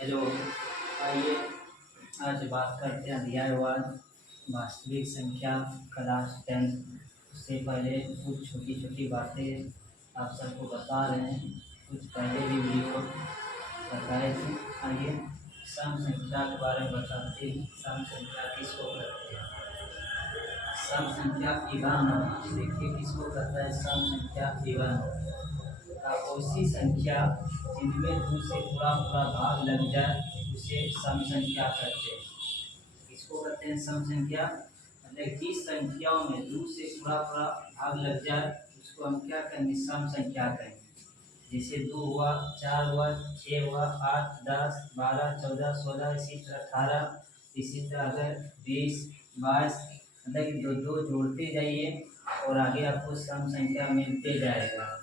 Hello. आइए आज बात करते हैं अध्याय वन वास्तविक संख्या क्लास 10। उससे पहले कुछ छोटी छोटी बातें आप सबको बता रहे हैं, कुछ पहले भी वीडियो बताए थे। आइए सम संख्या के बारे में बताते हैं। सम संख्या किसको कहते हैं? सम संख्या इवन। देखिए किसको कहता है सम संख्या इवन? ऐसी संख्या जिनमें दो से पूरा पूरा भाग लग जाए उसे सम संख्या कहते हैं। किसको कहते हैं सम संख्या? मतलब जिस संख्याओं में दो से पूरा पूरा भाग लग जाए उसको हम क्या कहेंगे? सम संख्या कहेंगे। जैसे 2 हुआ, 4 हुआ, 6 हुआ, 8, 10, 12, 14, 16, इसी तरह 18, इसी तरह अगर 20, 22, मतलब कि दो दो जोड़ते जाइए और आगे आपको सम संख्या मिलते जाएगा।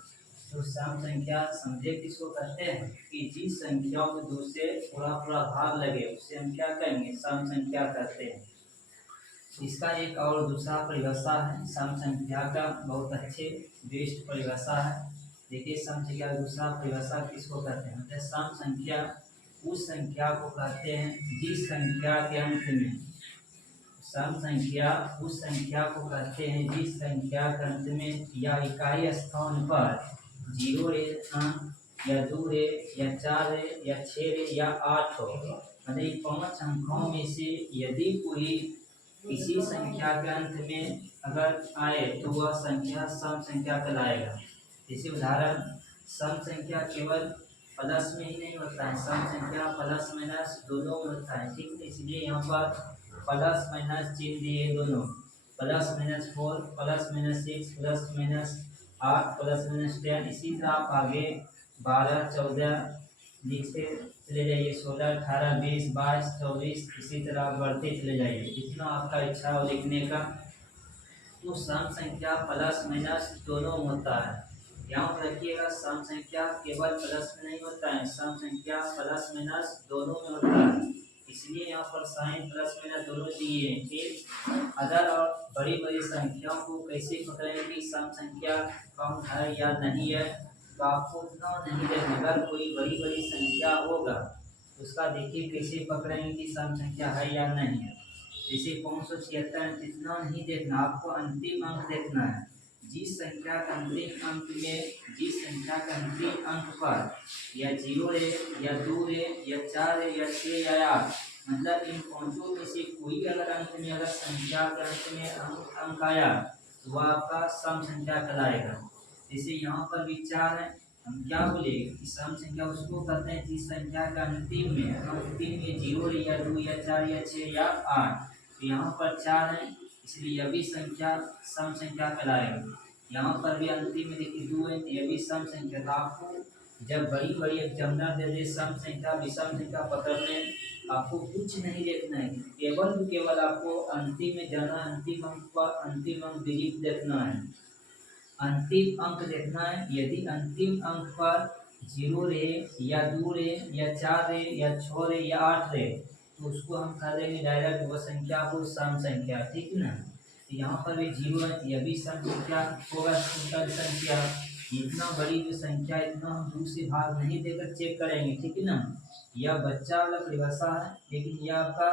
तो सम संख्या समझे किसको कहते हैं? कि जिस संख्याओं में दो से पूरा पूरा भाग लगे उसे हम क्या कहेंगे? सम संख्या कहते हैं। इसका एक और दूसरा परिभाषा है सम संख्या का, बहुत अच्छे बेस्ट परिभाषा है। देखिए सम संख्या का दूसरा परिभाषा किसको कहते हैं? मतलब सम संख्या उस संख्या को कहते हैं जिस संख्या के अंत में, सम संख्या उस संख्या को कहते हैं जिस संख्या के अंत में या इकाई स्थान पर 0 रे या 2 रे या 4 रे या 6 रे या 8 हो, मतलब इन 5 अंकों में से यदि कोई किसी संख्या के अंत में अगर आए तो वह संख्या सम संख्या कहलाएगा। जैसे उदाहरण, सम संख्या केवल प्लस में ही नहीं होता है, सम संख्या प्लस माइनस दोनों में होता है। ठीक है, इसलिए यहाँ पर प्लस माइनस चिन्ह दिए दोनों, plus minus 4, plus minus 6, plus minus 8, plus minus 10। इसी तरह आप आगे 12, 14 लिखते चले जाइए, 16, 18, 20, 22, 24, इसी तरह आप बढ़ते चले जाइए जितना आपका इच्छा हो लिखने का। तो सम संख्या प्लस माइनस दोनों होता है। यहाँ पर रखिएगा सम संख्या केवल प्लस में नहीं होता है, सम संख्या प्लस माइनस दोनों में होता है। इसलिए यहाँ पर साइन प्लस माइनस दोनों दिए हैं। फिर अदर और बड़ी बड़ी संख्याओं को कैसे पकड़ेंगे कि सम संख्या कौन है या नहीं है? तो आपको उतना नहीं देखना। अगर कोई बड़ी बड़ी संख्या होगा तो उसका देखिए कैसे पकड़ेंगे कि सम संख्या है या नहीं है। जैसे 576 इतना नहीं देखना, आपको अंतिम अंक देखना है। जिस संख्या का अंतिम अंक में, जिस संख्या का अंतिम अंक पर या 0 रे या 2 रे या 4 रे या 6 या 8, मतलब इन पांचों में से कोई अगर अंक में, अगर संख्या के अंत में अंक आया तो वह आपका सम संख्या कहलाएगा। जैसे यहाँ पर भी 4 है, हम क्या बोले कि सम संख्या उसको कहते हैं जिस संख्या का अंतिम में 0 रे या 2 या 4 या 6 या 8। तो यहाँ पर 4 है, इसलिए यह भी संख्या सम संख्या कहलाएगी। यहाँ पर भी अंतिम में देखिए 2 है, यह भी सम संख्या। तो आपको जब बड़ी बड़ी एग्जामिनर दे दे सम संख्या विषम संख्या पकड़ने, आपको कुछ नहीं देखना है, केवल आपको अंतिम में जाना, अंतिम अंक पर अंतिम अंक डिजिट देखना है, अंतिम अंक देखना है। यदि अंतिम अंक पर 0 रे या 2 रे या 4 रे या 6 रे या 8 रे तो उसको हम कह देंगे डायरेक्ट वो संख्या को सम संख्या। ठीक है ना? तो यहाँ पर भी 0 है, यह भी सम संख्या होगा। टोटल संख्या इतना बड़ी जो संख्या, इतना हम दूसरे भाग नहीं देकर चेक करेंगे। ठीक है ना? यह बच्चा वाला परिभाषा है, लेकिन यह आपका,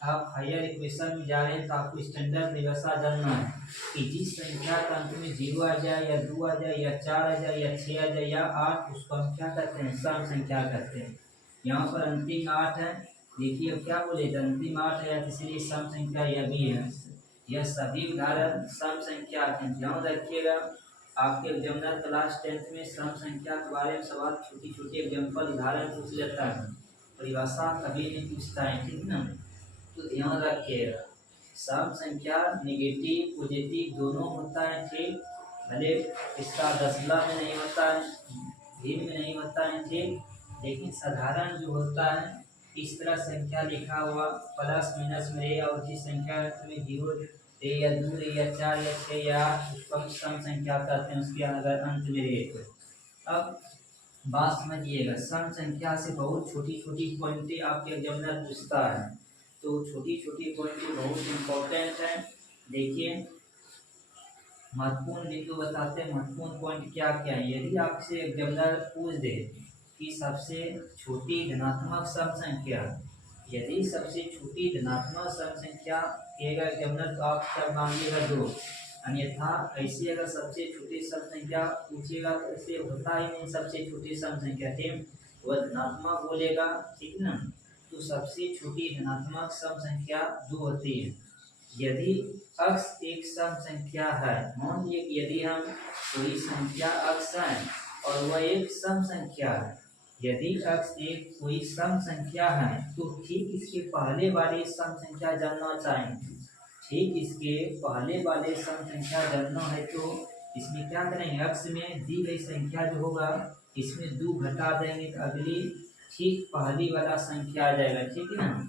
आप हायर इक्वेशन में जा रहे हैं तो आपको स्टैंडर्ड परिभाषा जानना है कि जिस संख्या का अंत में 0 आ जाए या 2 आ जाए या 4 आ जाए या 6 आ जाए या 8, उसको हम क्या कहते हैं? सम संख्या कहते हैं। यहाँ पर अंतिम 8 है, देखिए अब क्या बोले, अंतिम 8 है इसलिए सम संख्या यह भी है। यह सभी उदाहरण सम संख्या हैं। ध्यान रखिएगा, आपके एग्जामिनर क्लास 10 में सम संख्या के बारे में सवाल छोटी छोटी एग्जाम्पल उदाहरण पूछ लेता है, परिभाषा कभी नहीं पूछता है। ठीक ना? तो ध्यान रखिएगा, सम संख्या निगेटिव पॉजिटिव दोनों होता है। ठीक, भले इसका दशमलव में नहीं होता है, भिन्न में नहीं होता है। ठीक, लेकिन साधारण जो होता है इस तरह संख्या लिखा हुआ प्लस माइनस में रे, और जिस संख्या में 0 रे या 2 रे या 4 या 6 या 8 उसको हम सम संख्या कहते हैं, उसके अगर अंत में रे। तो अब बात समझिएगा, सम संख्या से बहुत छोटी छोटी पॉइंटें आपके एग्जामिनर पूछता है, तो छोटी छोटी पॉइंटें बहुत इम्पोर्टेंट है। देखिए महत्वपूर्ण बिंदु बताते हैं, महत्वपूर्ण पॉइंट क्या क्या है। यदि आपसे एग्जामिनर पूछ दे कि सबसे छोटी धनात्मक सम संख्या, यदि सबसे छोटी धनात्मक सम संख्या एक एग्जामिनर तो आप सब मांगिएगा 2, अन्यथा ऐसे अगर सबसे छोटी सम संख्या पूछेगा तो ऐसे होता ही नहीं, सबसे छोटी सम संख्या थे वह धनात्मक बोलेगा, ठीक ना। तो सबसे छोटी धनात्मक सम संख्या 2 होती है। यदि अक्स एक सम संख्या है, मान लीजिए यदि हम कोई संख्या अक्स है और वह एक सम संख्या है, यदि अक्स एक कोई सम संख्या है तो ठीक इसके पहले वाली सम संख्या जानना चाहेंगे। ठीक इसके पहले वाले सम संख्या जानना है तो इसमें क्या करेंगे, अक्स में दी गई संख्या जो होगा इसमें 2 घटा देंगे तो अगली ठीक पहली वाला संख्या आ जाएगा, ठीक है ना।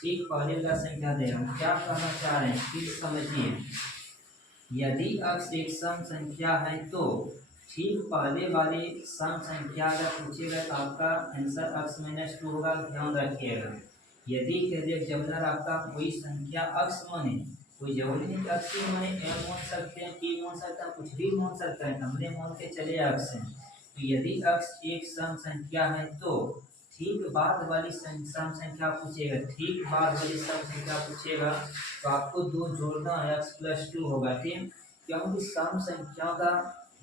ठीक पहले वाला संख्या दे हम क्या कहना चाह रहे हैं फिर समझिए। यदि अक्स एक सम संख्या है तो ठीक पहले वाली सम संख्या अगर पूछेगा तो आपका आंसर अक्स -2 होगा, ध्यान रखिएगा। यदि कह दिया एग्जामिनर आपका कोई संख्या अक्स माने, कोई जरूरी नहीं अक्स ही माने, एम मान सकते हैं, पी मान सकते हैं, कुछ भी मान सकते हैं, हमने मान के चले अक्स हैं। तो यदि अक्स एक सम संख्या है तो ठीक बाद वाली सम संख्या पूछेगा, ठीक बाद वाली सम संख्या पूछेगा तो आपको 2 जोड़ना है, x + 2 होगा, ठीक। क्योंकि सम संख्याओं का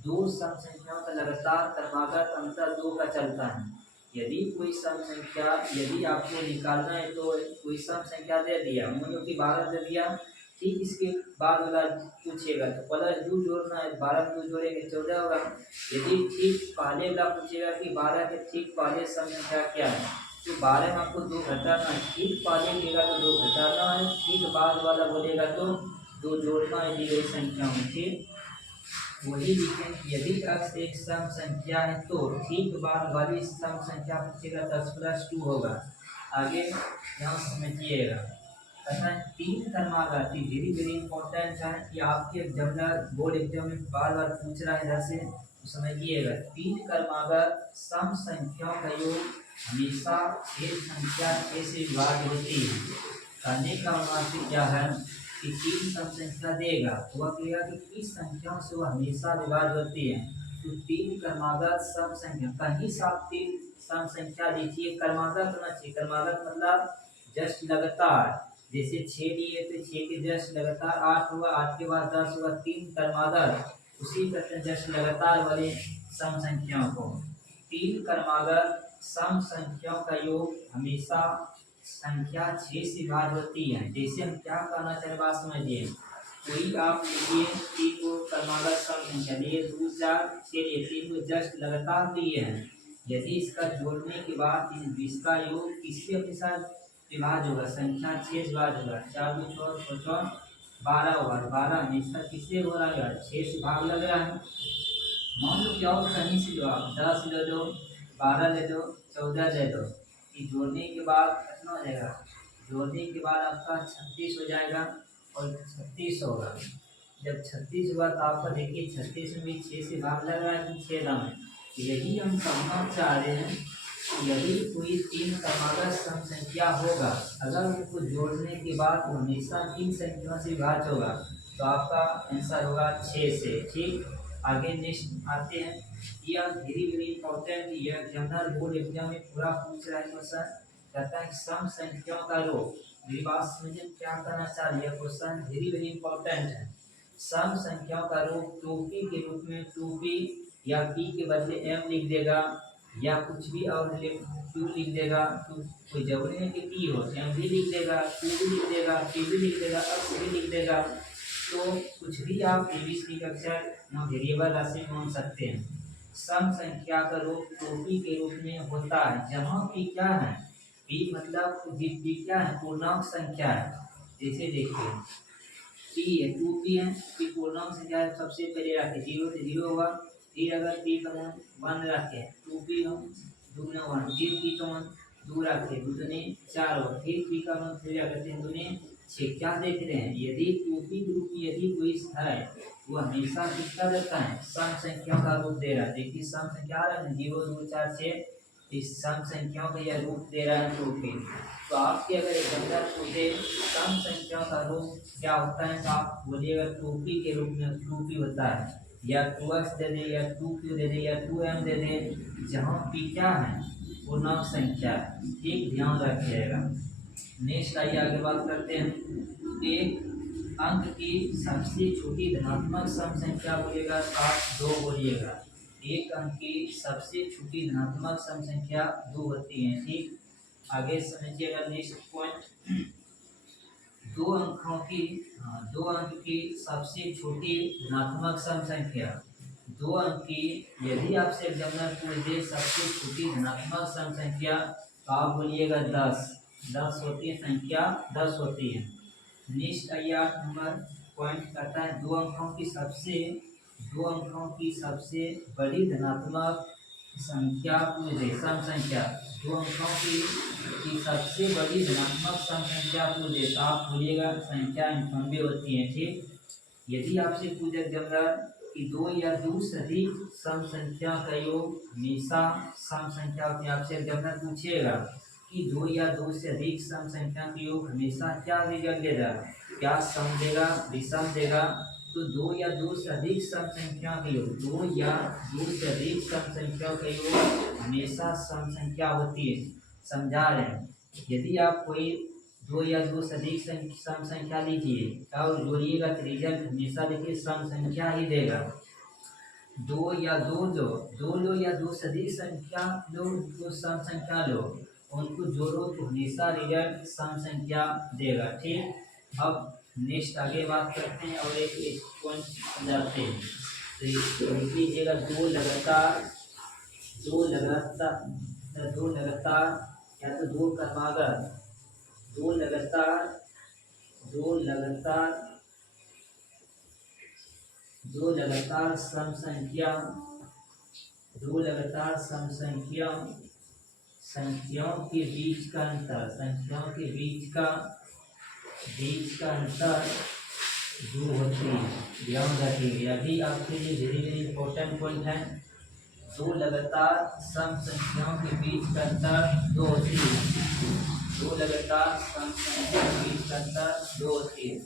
2 सम संख्याओं का लगातार क्रमागत अंतर 2 का चलता है। यदि कोई सम संख्या यदि आपको निकालना है तो कोई सम संख्या दे दिया, मान लो कि 12 दे दिया, ठीक इसके बाद वाला पूछेगा तो +2 जोड़ना है, 12 2 जोड़ेंगे 14 होगा। यदि ठीक पहले वाला पूछेगा कि 12 के ठीक पहले सम संख्या क्या है तो 12 में आपको 2 घटाना है, ठीक पहले देगा तो 2 घटाना है, ठीक बाद वाला बोलेगा तो 2 जोड़ना है दी गई संख्या में, ठीक। वही लिखें, यदि अक्स एक सम संख्या है तो ठीक बाद वाली सम संख्या पूछेगा तो x + 2 होगा। आगे यहाँ समझिएगा, अतः 3 क्रमागत वेरी इंपॉर्टेंट है कि आपके एग्जामिनर बोर्ड एग्जाम में बार बार पूछ रहा है इधर से, तो समझिएगा 3 क्रमागत सम संख्याओं का योग हमेशा एक संख्या 6 से विभाज्य होती है। कहने का मतलब क्या है कि 3 सम संख्या देगा तो वह कहेगा कि किस संख्याओं से वह हमेशा विभाज्य होती है। तो 3 क्रमागत सम संख्या, कहीं से आप 3 सम संख्या लीजिए, क्रमागत होना चाहिए, क्रमागत मतलब जस्ट लगातार, जैसे 6 लिए तो 6 के जस्ट लगातार 8 हुआ, 8 के बाद 10 हुआ, 3 क्रमागत, उसी तरह जस्ट लगातार वाले सम संख्याओं को 3 क्रमागत सम संख्याओं का योग हमेशा संख्या 6 से भाग होती है। जैसे हम क्या कहना चाह रहे बात समझिए, कोई आप लीजिए 3 को क्रमागत सम संख्या लिए 2 4 6 लिए, 3 को जस्ट लगातार लिए हैं, यदि इसका जोड़ने के बाद इन 20 का योग किससे हमेशा विभाज्य होगा, संख्या 6 से विभाज्य होगा, 4 2 6 6 12 होगा, 12 हमेशा किससे हो रहा है 6 से भाग लग रहा है। मान लो क्या कहीं से लो आप 10 ले लो, 12 ले लो, 14 ले लो, ये जोड़ने के बाद कितना हो जाएगा, जोड़ने के बाद आपका 36 हो जाएगा और 36 होगा। जब 36 हुआ तो आपका देखिए 36 में भी 6 से भाग लग रहा है कि 6 दाम है। यही हम कहना चाह रहे हैं, यदि कोई 3 क्रमागत सम संख्या होगा, अगर उनको जोड़ने के बाद वो हमेशा 3 संख्याओं से विभाज्य होगा तो आपका आंसर होगा 6 से, ठीक। आगे नेक्स्ट आते हैं, यह वेरी इंपॉर्टेंट, यह एग्जामिनर बोर्ड एग्जाम में पूरा पूछ रहा है क्वेश्चन, कहता है सम संख्याओं का योग, मेरी बात समझिए क्या करना चाह रही है, क्वेश्चन वेरी इंपॉर्टेंट है। सम संख्याओं का रूप 2p के रूप में 2p या p के बदले m लिख देगा या कुछ भी और q लिख देगा, तो कोई जरूरी नहीं कि p हो, m भी लिख देगा, q भी लिख देगा, p भी लिख देगा, x भी लिख देगा, तो कुछ भी आप ABCD अक्षर या वेरिएबल राशि मान सकते हैं। सम संख्या का रूप 2p के रूप में होता है, जहाँ p क्या है, p मतलब p क्या है, पूर्णांक संख्या है। जैसे देखिए p है 2p है, p पूर्णांक संख्या है, सबसे पहले रखे 0 से 0 होगा, फिर अगर p का मान 1 रखे 2p हम 2 गुना 1, फिर p का मान 2 रखे 2 दूनी 4 हो, फिर p का मान 3 रखे 3 दूनी 6। क्या देख रहे हैं, यदि 2p ग्रुप में यदि कोई है वो हमेशा किसका रहता है, सम संख्याओं का रूप दे रहा है। देखिए सम संख्या आ रहा है 0 2 4 6, इस सम संख्याओं का यह रूप दे रहा है 2p। तो आपके अगर एग्जामिनर पूछे सम संख्याओं का रूप क्या होता है तो आप बोलिएगा 2p के रूप में 2p होता है। या 2x दे दे, या 2q दे दे, या 2m दे दे, जहाँ p क्या है पूर्णांक संख्या, ठीक, ध्यान रखिएगा। नेक्स्ट आइए आगे बात करते हैं। एक अंक की सबसे छोटी धनात्मक सम संख्या बोलिएगा, साथ 2 बोलिएगा। एक अंक की सबसे छोटी धनात्मक सम संख्या 2 होती है, ठीक। आगे समझिएगा नेक्स्ट पॉइंट। दो अंक की सबसे छोटी धनात्मक सम संख्या, 2 अंक की यदि आपसे एग्जामिनर पूछ दे सबसे छोटी धनात्मक सम संख्या, तो आप बोलिएगा 10 होती है, संख्या 10 होती है। नेक्स्ट आइए 8 नंबर पॉइंट करता है, दो अंकों की सबसे बड़ी धनात्मक संख्या पूछे, सम संख्या, 2 अंकों की सबसे बड़ी धनात्मक सम संख्या पूछे, तो आप बोलिएगा संख्या 98 होती है, ठीक। यदि आपसे पूछे एग्जामिनर कि 2 या 2 से अधिक सम संख्या का योग हमेशा सम संख्या होती है, आपसे एग्जामिनर पूछेगा कि 2 या 2 से अधिक सम संख्या का योग हमेशा क्या रिजल्ट देगा, क्या सम देगा, विषम देगा। तो 2 या 2 से अधिक सम संख्या का योग, 2 या 2 से अधिक सम संख्या का योग हमेशा सम संख्या होती है, समझा रहे हैं। यदि आप कोई 2 या 2 से अधिक सम संख्या लीजिए और जोड़िएगा तो रिजल्ट हमेशा देखिए सम संख्या ही देगा। 2 या 2 लो या 2 से अधिक संख्या लो, जो सम संख्या लो, उनको जोड़ो तो हमेशा रिजल्ट सम संख्या देगा, ठीक। अब नेक्स्ट आगे बात करते हैं और एक पॉइंट समझाते हैं। तो लिख लीजिएगा दो लगातार या तो दो क्रमागत, दो लगातार सम संख्याओं के बीच का अंतर 2 होती है, ध्यान रखिए। अभी आपके लिए वेरी वेरी इंपॉर्टेंट पॉइंट है। 2 लगातार सम संख्याओं के बीच का अंतर 2 होती है, 2 लगातार सम संख्याओं के बीच का अंतर 2 होती है।